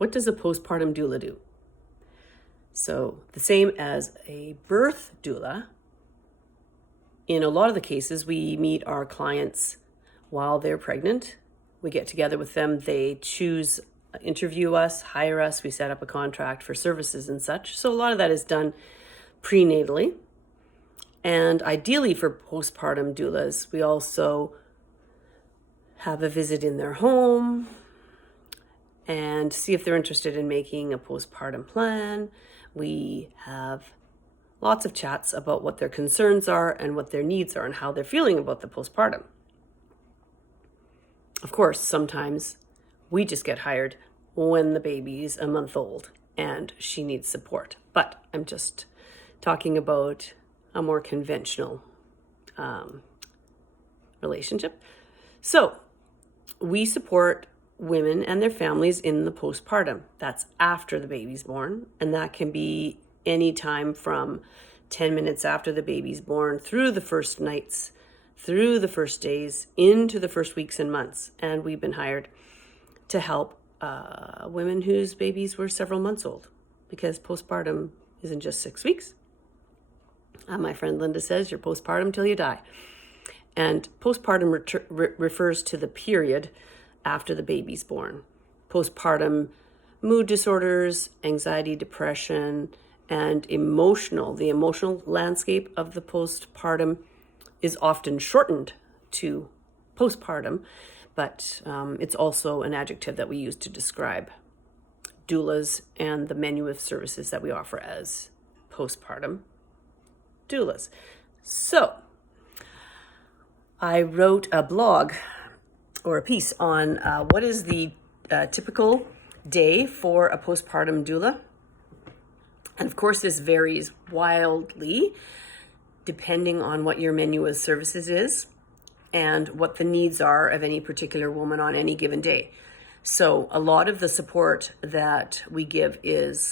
What does a postpartum doula do? So the same as a birth doula, in a lot of the cases, we meet our clients while they're pregnant. We get together with them. They choose, interview us, hire us. We set up a contract for services and such. So a lot of that is done prenatally. And ideally for postpartum doulas, we also have a visit in their home and see if they're interested in making a postpartum plan. We have lots of chats about what their concerns are and what their needs are and how they're feeling about the postpartum. Of course, sometimes we just get hired when the baby's a month old and she needs support. But I'm just talking about a more conventional relationship. So we support women and their families in the postpartum. That's after the baby's born, and that can be any time from 10 minutes after the baby's born through the first nights, through the first days, into the first weeks and months. And we've been hired to help women whose babies were several months old, because postpartum isn't just 6 weeks. My friend Linda says you're postpartum till you die. And postpartum refers to the period after the baby's born. Postpartum mood disorders, anxiety, depression, and the emotional landscape of the postpartum is often shortened to postpartum, but it's also an adjective that we use to describe doulas and the menu of services that we offer as postpartum doulas. So I wrote a blog or a piece on what is the typical day for a postpartum doula. And of course, this varies wildly depending on what your menu of services is and what the needs are of any particular woman on any given day. So a lot of the support that we give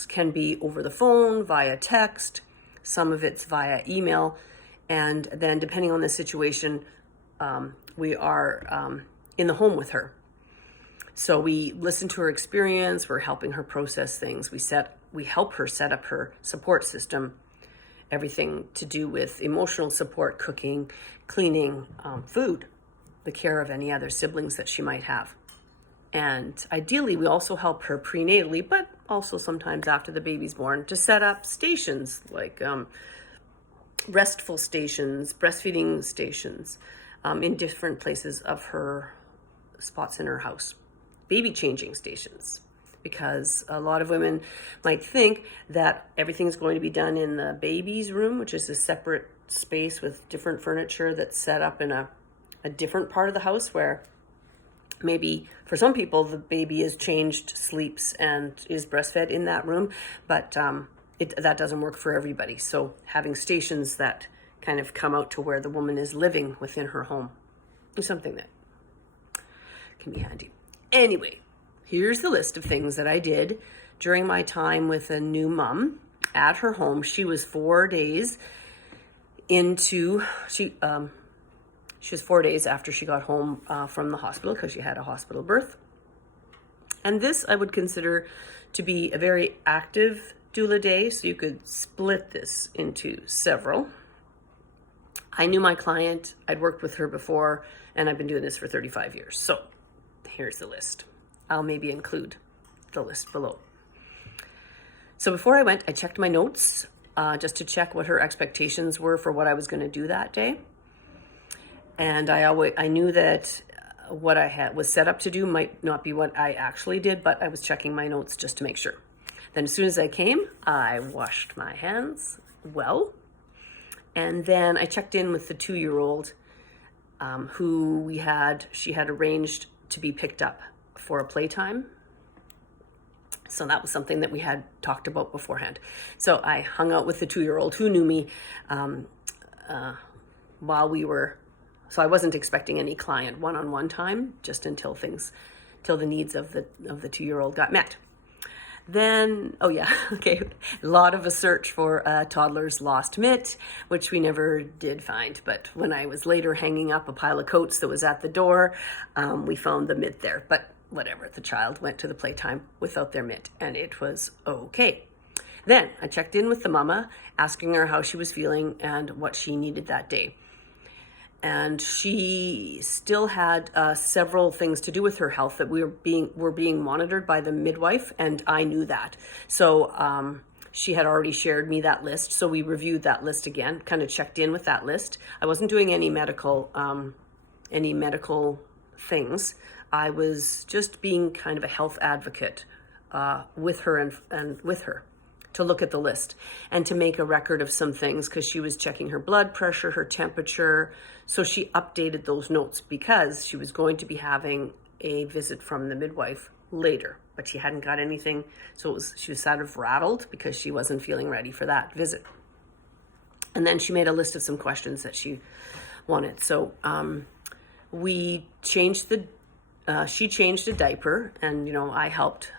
can be over the phone, via text, some of it's via email, and then depending on the situation, we are in the home with her. So we listen to her experience, we're helping her process things, we help her set up her support system, everything to do with emotional support, cooking, cleaning, food, the care of any other siblings that she might have. And ideally, we also help her prenatally, but also sometimes after the baby's born, to set up stations like restful stations, breastfeeding stations, in different places of her spots in her house, baby changing stations, because a lot of women might think that everything's going to be done in the baby's room, which is a separate space with different furniture that's set up in a different part of the house, where maybe for some people the baby is changed, sleeps, and is breastfed in that room, but that doesn't work for everybody. So having stations that kind of come out to where the woman is living within her home is something that can be handy. Anyway, here's the list of things that I did during my time with a new mom at her home. She was 4 days into, she was 4 days after she got home from the hospital, because she had a hospital birth. And this I would consider to be a very active doula day, so you could split this into several. I knew my client, I'd worked with her before, and I've been doing this for 35 years. So here's the list. I'll maybe include the list below. So before I went, I checked my notes just to check what her expectations were for what I was going to do that day. And I knew that what I was set up to do might not be what I actually did, but I was checking my notes just to make sure. Then as soon as I came, I washed my hands well. And then I checked in with the 2-year-old who she had arranged to be picked up for a playtime. So that was something that we had talked about beforehand. So I hung out with the 2-year-old who knew me so I wasn't expecting any client one-on-one time, just until the needs of the 2-year-old got met. Then, a lot of a search for a toddler's lost mitt, which we never did find. But when I was later hanging up a pile of coats that was at the door, we found the mitt there. But whatever, the child went to the playtime without their mitt, and it was okay. Then I checked in with the mama, asking her how she was feeling and what she needed that day. And she still had several things to do with her health that were being monitored by the midwife, and I knew that. So she had already shared me that list, so we reviewed that list again, kind of checked in with that list. I wasn't doing any medical things. I was just being kind of a health advocate with her and with her, to look at the list and to make a record of some things, because she was checking her blood pressure, her temperature. So she updated those notes because she was going to be having a visit from the midwife later, but she hadn't got anything. So she was sort of rattled because she wasn't feeling ready for that visit. And then she made a list of some questions that she wanted. So we changed she changed the diaper, and I helped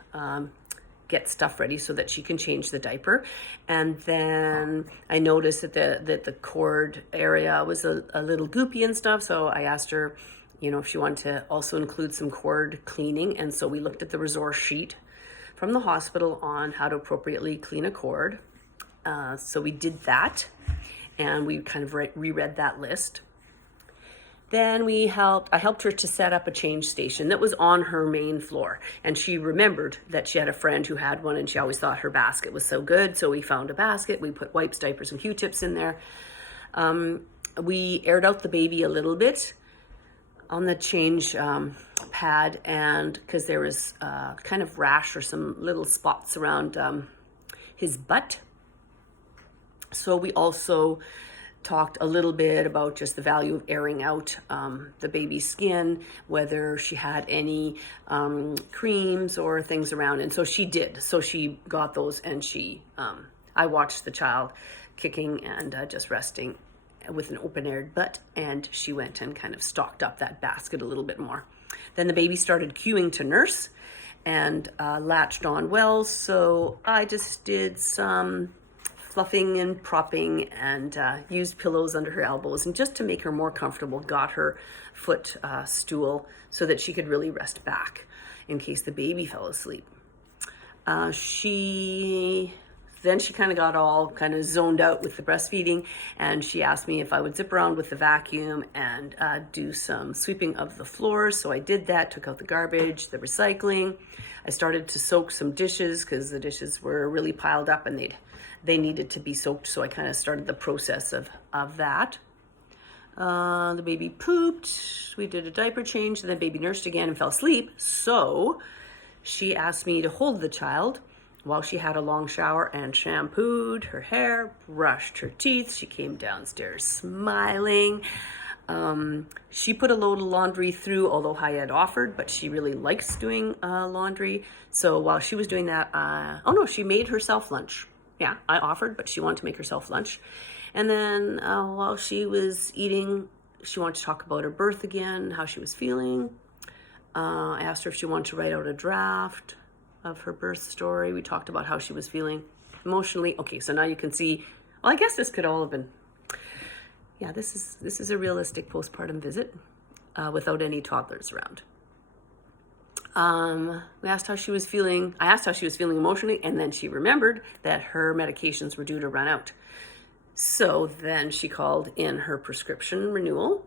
get stuff ready so that she can change the diaper. And then I noticed that the cord area was a little goopy and stuff. So I asked her, if she wanted to also include some cord cleaning. And so we looked at the resource sheet from the hospital on how to appropriately clean a cord. So we did that, and we kind of reread that list. Then I helped her to set up a change station that was on her main floor. And she remembered that she had a friend who had one, and she always thought her basket was so good. So we found a basket, we put wipes, diapers, and Q-tips in there. We aired out the baby a little bit on the change pad, and because there was kind of rash or some little spots around his butt. So we also talked a little bit about just the value of airing out the baby's skin, whether she had any creams or things around. And so she did. So she got those, and I watched the child kicking and just resting with an open-aired butt, and she went and kind of stocked up that basket a little bit more. Then the baby started cueing to nurse and latched on well. So I just did some fluffing and propping and used pillows under her elbows, and just to make her more comfortable, got her foot stool so that she could really rest back in case the baby fell asleep. She kind of got all kind of zoned out with the breastfeeding, and she asked me if I would zip around with the vacuum and do some sweeping of the floors. So I did that, took out the garbage, the recycling. I started to soak some dishes because the dishes were really piled up and they needed to be soaked. So I kind of started the process of that. The baby pooped. We did a diaper change, and then baby nursed again and fell asleep. So she asked me to hold the child while she had a long shower and shampooed her hair, brushed her teeth. She came downstairs smiling. She put a load of laundry through, although I had offered, but she really likes doing laundry. So while she was doing that, she made herself lunch. Yeah, I offered, but she wanted to make herself lunch. And then while she was eating, she wanted to talk about her birth again, how she was feeling. I asked her if she wanted to write out a draft of her birth story. We talked about how she was feeling emotionally. Okay, so now you can see, well, I guess this could all have been, yeah, this is a realistic postpartum visit without any toddlers around. We asked how she was feeling. I asked how she was feeling emotionally, and then she remembered that her medications were due to run out. So then she called in her prescription renewal.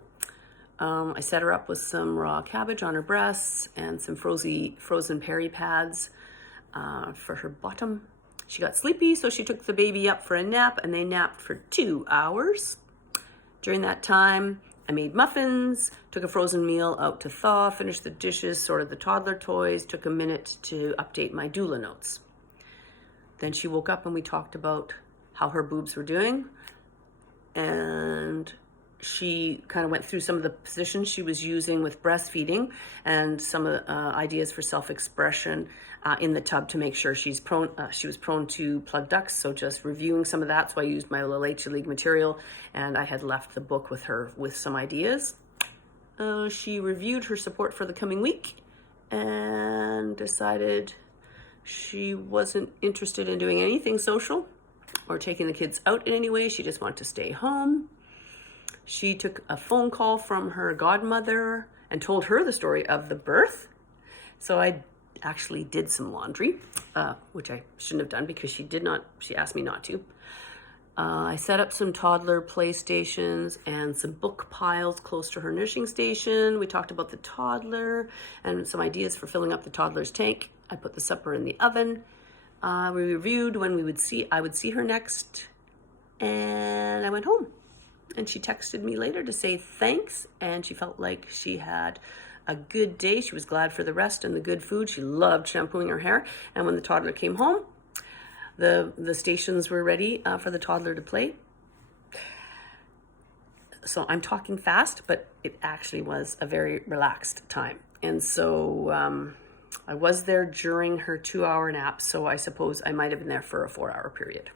I set her up with some raw cabbage on her breasts and some frozen peri pads for her bottom. She got sleepy, so she took the baby up for a nap, and they napped for 2 hours. During that time, I made muffins, took a frozen meal out to thaw, finished the dishes, sorted the toddler toys, took a minute to update my doula notes. Then she woke up and we talked about how her boobs were doing, and she kind of went through some of the positions she was using with breastfeeding and some of the ideas for self-expression in the tub to make sure she was prone to plug ducts. So just reviewing some of that. So I used my LH League material, and I had left the book with her with some ideas. She reviewed her support for the coming week and decided she wasn't interested in doing anything social or taking the kids out in any way. She just wanted to stay home. She took a phone call from her godmother and told her the story of the birth. So I actually did some laundry, which I shouldn't have done because she asked me not to. I set up some toddler playstations and some book piles close to her nursing station. We talked about the toddler and some ideas for filling up the toddler's tank. I put the supper in the oven. We reviewed when I would see her next, and I went home. And she texted me later to say thanks, and she felt like she had a good day. She was glad for the rest and the good food. She loved shampooing her hair. And when the toddler came home, the stations were ready for the toddler to play. So I'm talking fast, but it actually was a very relaxed time. And so I was there during her 2-hour nap, so I suppose I might have been there for a 4-hour period.